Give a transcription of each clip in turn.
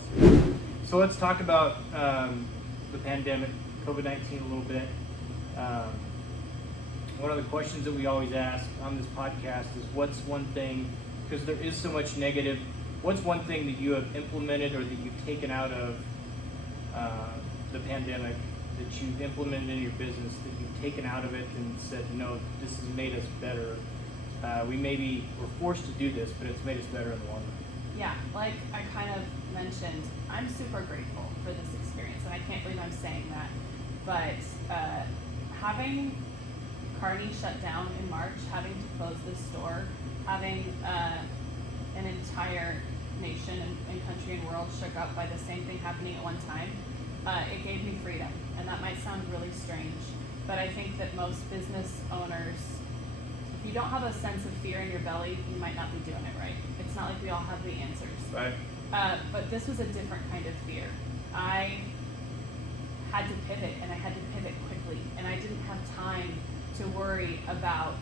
awesome. So let's talk about the pandemic, COVID-19 a little bit. One of the questions that we always ask on this podcast is what's one thing, because there is so much negative, what's one thing that you have implemented or that you've taken out of the pandemic, that you've implemented in your business, that you've taken out of it and said, no, this has made us better. We're forced to do this, but it's made us better in the long run. Yeah, like I kind of mentioned, I'm super grateful for this experience, and I can't believe I'm saying that. But having Kearney shut down in March, having to close this store, having an entire nation and country and world shook up by the same thing happening at one time, it gave me freedom. And that might sound really strange, but I think that most business owners, if you don't have a sense of fear in your belly, you might not be doing it right. It's not like we all have the answers. Right. But this was a different kind of fear. I had to pivot, and I had to pivot quickly, and I didn't have time to worry about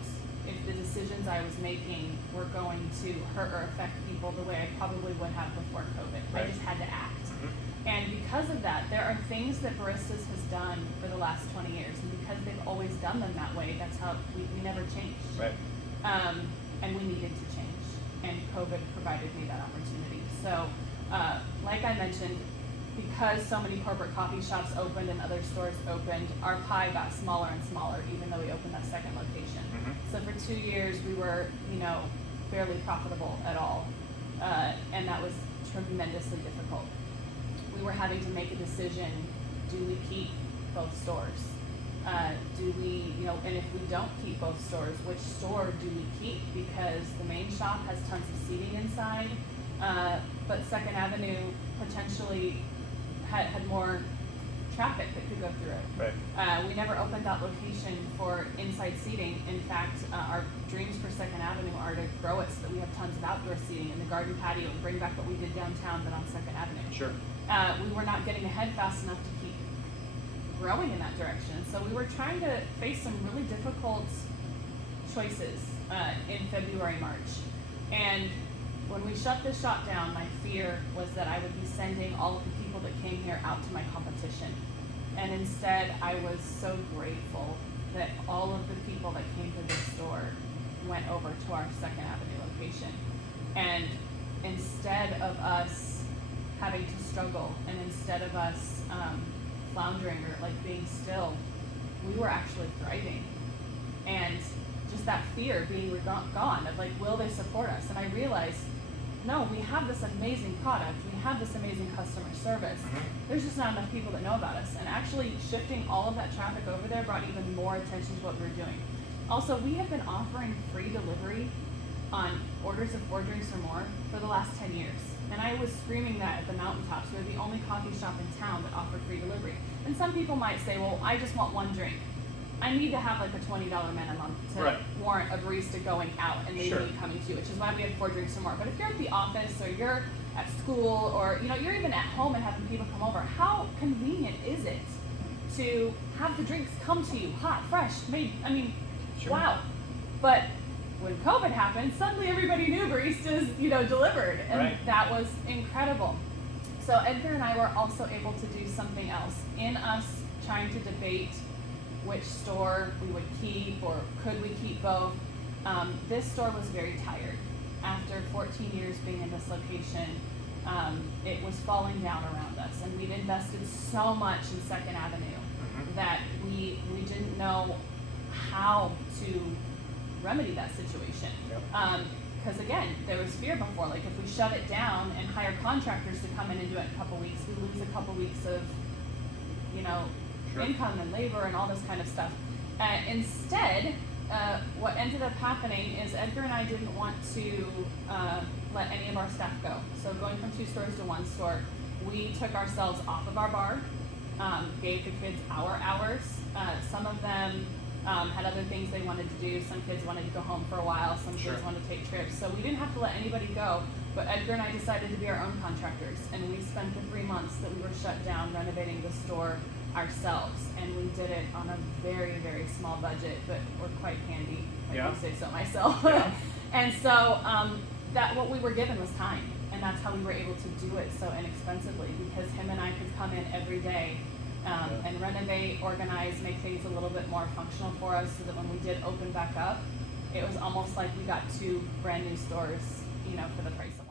if the decisions I was making were going to hurt or affect people the way I probably would have before COVID. Right. I just had to act. And because of that, there are things that Baristas has done for the last 20 years, and because they've always done them that way, that's how we never changed. Right. And we needed to change, and COVID provided me that opportunity. So, like I mentioned, because so many corporate coffee shops opened and other stores opened, our pie got smaller and smaller, even though we opened that second location. So for 2 years, we were, barely profitable at all, and that was tremendously difficult. We were having to make a decision: do we keep both stores? Do we, and if we don't keep both stores, which store do we keep? Because the main shop has tons of seating inside, but Second Avenue potentially had more traffic that could go through it. Right. We never opened that location for inside seating. In fact, our dreams for Second Avenue are to grow it so that we have tons of outdoor seating in the garden patio and bring back what we did downtown, but on Second Avenue. Sure. We were not getting ahead fast enough to keep growing in that direction. So we were trying to face some really difficult choices in February, March. And when we shut this shop down, my fear was that I would be sending all of the people that came here out to my competition. And instead, I was so grateful that all of the people that came to this store went over to our Second Avenue location. And instead of us having to struggle, and instead of us floundering or like being still, we were actually thriving. And just that fear being gone of like, will they support us? And I realized, no, we have this amazing product, we have this amazing customer service. There's just not enough people that know about us. And actually shifting all of that traffic over there brought even more attention to what we were doing. Also, we have been offering free delivery on orders of 4 drinks or more for the last 10 years. And I was screaming that at the mountaintops. We're the only coffee shop in town that offered free delivery. And some people might say, well, I just want 1 drink. I need to have like a $20 minimum to warrant a barista going out and maybe me coming to you, which is why we have 4 drinks or more. But if you're at the office or you're at school or you're even at home and having people come over, how convenient is it to have the drinks come to you hot, fresh, made? I mean, wow. But when COVID happened, suddenly everybody knew Baristas, delivered, and that was incredible. So Edgar and I were also able to do something else. In us trying to debate which store we would keep or could we keep both, this store was very tired. After 14 years being in this location, it was falling down around us, and we'd invested so much in Second Avenue that we didn't know how to remedy that situation. Because again, there was fear before. Like if we shut it down and hire contractors to come in and do it in a couple weeks, we lose a couple weeks of, income and labor and all this kind of stuff. Instead, what ended up happening is Edgar and I didn't want to let any of our staff go. So going from 2 stores to 1 store, we took ourselves off of our bar, gave the kids our hours. Some of them had other things they wanted to do. Some kids wanted to go home for a while. Some kids wanted to take trips. So we didn't have to let anybody go. But Edgar and I decided to be our own contractors. And we spent the 3 months that we were shut down renovating the store ourselves. And we did it on a very, very small budget, but we're quite handy, if I say so myself. And so that what we were given was time. And that's how we were able to do it so inexpensively, because him and I could come in every day and renovate, organize, make things a little bit more functional for us, so that when we did open back up, it was almost like we got 2 brand new stores, for the price of one.